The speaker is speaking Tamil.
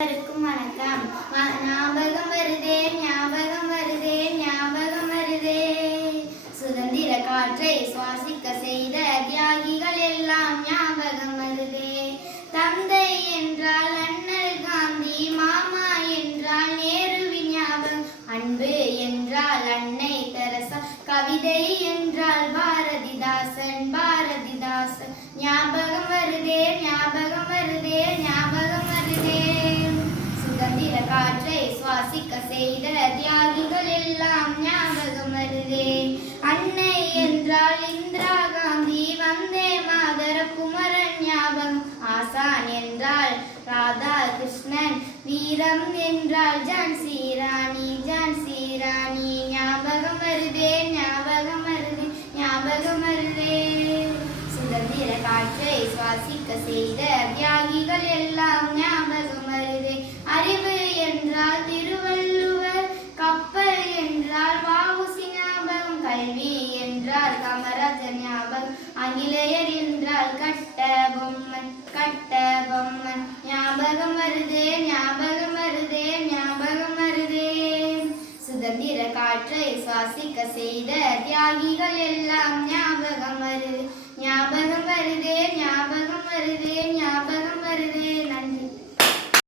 வணக்கம். ஞாபகம் வருதே ஞாபகம் வருதே ஞாபகம் வருதே, சுதந்திர காற்றை சுவாசிக்க செய்த தியாகிகள் எல்லாம் ஞாபகம் வருதே. தந்தை என்றால் அண்ணல் காந்தி, மாமா என்றால் நேருவின் ஞாபகம், அன்பு என்றால் அன்னை தெரசா, கவிதை என்றால் பாரதிதாசன் பாரதிதாசன். ஞாபகம் வருதே ஞாபகம் வருதே ஞாபகம் வருதே, சுதந்திர காற்றை சுவாசிக்க செய்த தியாகிகள் எல்லாம் ஞாபகம் வருதே. அன்னை என்றால் இந்திரா காந்தி, வந்தே மாதர குமரன் ஞாபகம், ஆசான் என்றால் ராதா கிருஷ்ணன், வீரம் என்றால் ஜான்சி ராணி ஜான்சி ராணி. ஞாபகம் வருதே ஞாபகம் வருதே ஞாபகம் வருதே, சுதந்திர காற்றை சுவாசிக்க செய்த தியாகிகள் எல்லாம் ஞாபகம் வருதே. அறிவு என்றால் திருவள்ளுவர், கப்பல் என்றால் வ.உ.சி ஞாபகம், கல்வி என்றால் காமராஜர் ஞாபகம், ஆங்கிலேயர் என்றால் கட்ட பொம்மன் கட்ட பொம்மன். ஞாபகம் வருதே ஞாபகம் வருதே ஞாபகம் வருதே, சுதந்திர காற்றை சுவாசிக்க செய்த தியாகிகள் எல்லாம்